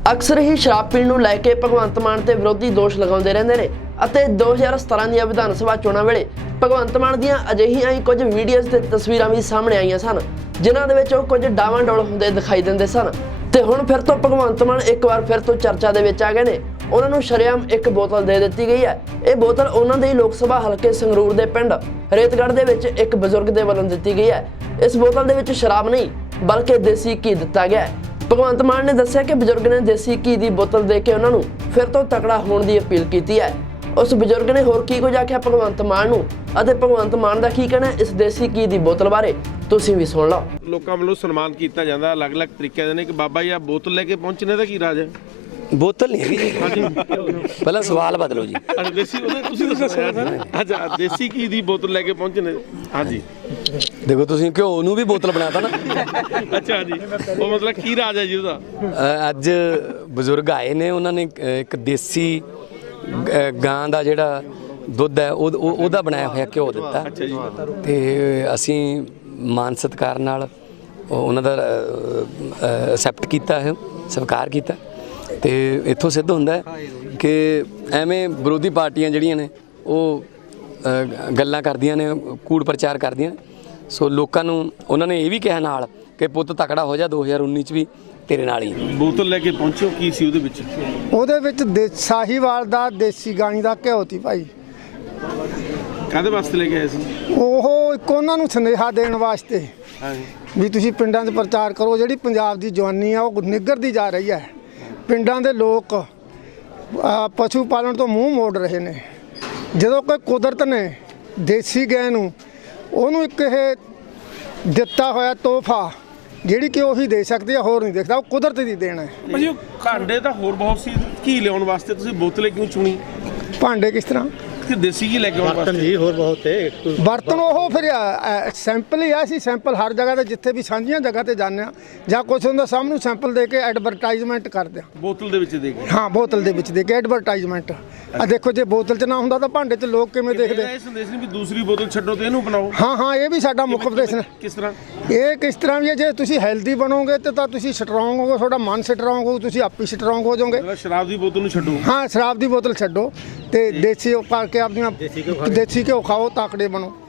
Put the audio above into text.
ਅਕਸਰ ਹੀ ਸ਼ਰਾਬ ਪੀਣ ਨੂੰ ਲੈ ਕੇ ਭਗਵੰਤ ਮਾਨ ਤੇ ਵਿਰੋਧੀ ਦੋਸ਼ ਲਗਾਉਂਦੇ ਰਹਿੰਦੇ ਨੇ ਅਤੇ 2017 ਦੀਆਂ ਵਿਧਾਨ ਸਭਾ ਚੋਣਾਂ ਵੇਲੇ ਭਗਵੰਤ ਮਾਨ ਦੀਆਂ ਅਜਿਹੀਆਂ ਹੀ ਕੁਝ ਵੀਡੀਓਜ਼ ਤੇ ਤਸਵੀਰਾਂ ਵੀ ਸਾਹਮਣੇ ਆਈਆਂ ਸਨ ਜਿਨ੍ਹਾਂ ਦੇ ਵਿੱਚ ਉਹ ਕੁਝ ਡਾਵਾਂਡੋਲ ਹੁੰਦੇ ਦਿਖਾਈ ਦਿੰਦੇ ਸਨ ਤੇ ਹੁਣ ਫਿਰ ਤੋਂ ਭਗਵੰਤ ਮਾਨ ਇੱਕ ਵਾਰ ਫਿਰ ਤੋਂ ਚਰਚਾ ਦੇ ਵਿੱਚ ਆ ਗਏ ਨੇ। ਉਹਨਾਂ ਨੂੰ ਸ਼ਰੇਆਮ ਇੱਕ ਬੋਤਲ ਦੇ ਦਿੱਤੀ ਗਈ ਹੈ। ਇਹ ਬੋਤਲ ਉਹਨਾਂ ਦੇ ਲੋਕ ਸਭਾ ਹਲਕੇ ਸੰਗਰੂਰ ਦੇ ਪਿੰਡ ਰੇਤਗੜ੍ਹ ਦੇ ਵਿੱਚ ਇੱਕ ਬਜ਼ੁਰਗ ਦੇ ਵੱਲੋਂ ਦਿੱਤੀ ਗਈ ਹੈ। ਇਸ ਬੋਤਲ ਦੇ ਵਿੱਚ ਸ਼ਰਾਬ ਨਹੀਂ ਬਲਕਿ ਦੇਸੀ ਘੀ ਦਿੱਤਾ ਗਿਆ ਹੈ। ਭਗਵੰਤ ਮਾਨ ਨੇ ਦੱਸਿਆ ਕਿ ਬਜ਼ੁਰਗ ਨੇ ਦੇਸੀ ਘੀ ਦੀ ਬੋਤਲ ਦੇ ਕੇ ਉਹਨਾਂ ਨੂੰ ਫਿਰ ਤੋਂ ਤਕੜਾ ਹੋਣ ਦੀ ਅਪੀਲ ਕੀਤੀ ਹੈ। ਉਸ ਬਜ਼ੁਰਗ ਨੇ ਹੋਰ ਕੀ ਕੁਝ ਆਖਿਆ ਭਗਵੰਤ ਮਾਨ ਨੂੰ ਅਤੇ ਭਗਵੰਤ ਮਾਨ ਦਾ ਕੀ ਕਹਿਣਾ ਇਸ ਦੇਸੀ ਘੀ ਦੀ ਬੋਤਲ ਬਾਰੇ ਤੁਸੀਂ ਵੀ ਸੁਣ ਲਓ। ਲੋਕਾਂ ਵੱਲੋਂ ਸਨਮਾਨ ਕੀਤਾ ਜਾਂਦਾ ਅਲੱਗ-ਅਲੱਗ ਤਰੀਕਿਆਂ ਦੇ ਨੇ ਕਿ ਬਾਬਾ ਜੀ ਆ ਬੋਤਲ ਲੈ ਕੇ ਪਹੁੰਚਣੇ ਦਾ ਕੀ ਰਾਜ ਹੈ? बोतल नहीं है जी। पहले सवाल बदलो जी। ਅੱਛਾ ਦੇਸੀ ਉਹਨੇ ਤੁਸੀਂ ਦੱਸਿਆ ਅੱਛਾ ਦੇਸੀ ਘੀ ਦੀ ਬੋਤਲ ਲੈ ਕੇ ਪਹੁੰਚਣੇ ਹਾਂਜੀ देखो तुसीं घ्यो नूं भी बोतल बनाता ना। ਅੱਛਾ ਜੀ ਉਹ ਮਤਲਬ ਕੀ ਰਾਜ ਹੈ ਜੀ ਉਹਦਾ? ਅੱਜ ਬਜ਼ੁਰਗ ਆਏ ਨੇ ਉਹਨਾਂ ਨੇ ਇੱਕ ਦੇਸੀ ਗਾਂ ਦਾ ਜਿਹੜਾ ਦੁੱਧ ਹੈ ਉਹਦਾ ਬਣਾਇਆ ਹੋਇਆ ਘਿਓ ਦਿੱਤਾ ਤੇ ਅਸੀਂ ਮਾਨ ਸਤਿਕਾਰ ਨਾਲ ਉਹਨਾਂ ਦਾ ਐਕਸੈਪਟ ਕੀਤਾ ਹੈ ਸਵੀਕਾਰ ਕੀਤਾ ਤੇ ਇੱਥੋਂ ਸਿੱਧ ਹੁੰਦਾ ਹੈ ਕਿ ਐਵੇਂ ਵਿਰੋਧੀ ਪਾਰਟੀਆਂ ਜਿਹੜੀਆਂ ਨੇ ਉਹ ਗੱਲਾਂ ਕਰਦੀਆਂ ਨੇ ਕੂੜ ਪ੍ਰਚਾਰ ਕਰਦੀਆਂ ਸੋ ਲੋਕਾਂ ਨੂੰ ਉਹਨਾਂ ਨੇ ਇਹ ਵੀ ਕਿਹਾ ਨਾਲ ਕਿ ਪੁੱਤ ਤਕੜਾ ਹੋ ਜਾ 2019 ਚ ਵੀ ਤੇਰੇ ਨਾਲ ਹੀ। ਬੋਤਲ ਲੈ ਕੇ ਪਹੁੰਚੋ ਕੀ ਸੀ ਉਹਦੇ ਵਿੱਚ? ਉਹਦੇ ਵਿੱਚ ਸਾਹੀਵਾਲ ਦਾ ਦੇਸੀ ਗਾਣੀ ਦਾ ਘਿਓ ਤੀ ਭਾਈ। ਕਾਹਦੇ ਵਾਸਤੇ ਲੈ ਕੇ ਆਏ ਸੀ? ਉਹ ਇੱਕ ਉਹਨਾਂ ਨੂੰ ਸੁਨੇਹਾ ਦੇਣ ਵਾਸਤੇ ਵੀ ਤੁਸੀਂ ਪਿੰਡਾਂ 'ਚ ਪ੍ਰਚਾਰ ਕਰੋ। ਜਿਹੜੀ ਪੰਜਾਬ ਦੀ ਜਵਾਨੀ ਆ ਉਹ ਨਿੱਘਰਦੀ ਜਾ ਰਹੀ ਹੈ। ਪਿੰਡਾਂ ਦੇ ਲੋਕ ਪਸ਼ੂ ਪਾਲਣ ਤੋਂ ਮੂੰਹ ਮੋੜ ਰਹੇ ਨੇ। ਜਦੋਂ ਕੋਈ ਕੁਦਰਤ ਨੇ ਦੇਸੀ ਗਾਂ ਨੂੰ ਉਹਨੂੰ ਇੱਕ ਇਹ ਦਿੱਤਾ ਹੋਇਆ ਤੋਹਫਾ ਜਿਹੜੀ ਕਿ ਉਹੀ ਦੇ ਸਕਦੀ ਹੈ, ਹੋਰ ਨਹੀਂ ਦੇਖਦਾ, ਉਹ ਕੁਦਰਤ ਦੀ ਦੇਣ ਹੈ। ਭਾਜੀ ਉਹ ਕਾਂਡੇ ਤਾਂ ਹੋਰ ਬਹੁਤ ਸੀ, ਘੀ ਲਿਆਉਣ ਵਾਸਤੇ ਤੁਸੀਂ ਬੋਤਲੇ ਕਿਉਂ ਚੁਣੀ? ਭਾਂਡੇ ਕਿਸ ਤਰ੍ਹਾਂ ਕਿ ਦੇਸੀ ਘੀ ਲੈ ਕੇ ਆਉਣ ਵਾਸਤੇ? ਜੀ ਹੋਰ ਬਹੁਤ ਹੈ ਬਰਤਨ ਉਹ ਫਿਰ ਸੈਂਪਲ ਹੀ ਆ। ਅਸੀਂ ਸੈਂਪਲ ਹਰ ਜਗ੍ਹਾ ਤੇ ਜਿੱਥੇ ਵੀ ਸਾਂਝੀਆਂ ਜਗ੍ਹਾ ਤੇ ਜਾਂਦੇ ਆ ਜਾਂ ਕੁਛ ਹੁੰਦਾ ਸਾਹਮਣੇ ਸੈਂਪਲ ਦੇ ਕੇ ਐਡਵਰਟਾਈਜ਼ਮੈਂਟ ਕਰਦੇ ਆ। ਬੋਤਲ ਦੇ ਵਿੱਚ ਦੇ ਕੇ? ਹਾਂ ਬੋਤਲ ਦੇ ਵਿੱਚ ਦੇ ਕੇ ਐਡਵਰਟਾਈਜ਼ਮੈਂਟ। ਆ ਦੇਖੋ ਜੇ ਬੋਤਲ 'ਚ ਨਾ ਹੁੰਦਾ ਤਾਂ ਭਾਂਡੇ 'ਚ ਲੋਕ ਕਿਵੇਂ ਦੇਖਦੇ। ਇਹ ਸੰਦੇਸ਼ ਨਹੀਂ ਵੀ ਦੂਸਰੀ ਬੋਤਲ ਛੱਡੋ ਤੇ ਇਹਨੂੰ ਬਣਾਓ? ਹਾਂ ਇਹ ਵੀ ਸਾਡਾ ਮੁੱਖ ਉਪਦੇਸ਼ ਨੇ। ਕਿਸ ਤਰ੍ਹਾਂ? ਇਹ ਕਿਸ ਤਰ੍ਹਾਂ ਵੀ ਹੈ, ਜੇ ਤੁਸੀਂ ਹੈਲਦੀ ਬਣੋਗੇ ਤੇ ਤਾਂ ਤੁਸੀਂ ਸਟਰੋਂਗ ਹੋਗੇ, ਤੁਹਾਡਾ ਮਨ ਸਟਰੋਂਗ ਹੋਊ, ਤੁਸੀਂ ਆਪੇ ਸਟਰੋਂਗ ਹੋ ਜਾਓਗੇ। ਸ਼ਰਾਬ ਦੀ ਬੋਤਲ ਨੂੰ ਛੱਡੋ। ਹਾਂ ਸ਼ਰਾਬ ਦੀ ਬੋਤਲ ਛੱਡੋ ਤੇ ਦੇਸੀ ਕਰਕੇ ਆਪਣੀਆਂ ਦੇਸੀ ਘਿਓ ਖਾਓ, ਤਾਕੜੇ ਬਣੋ।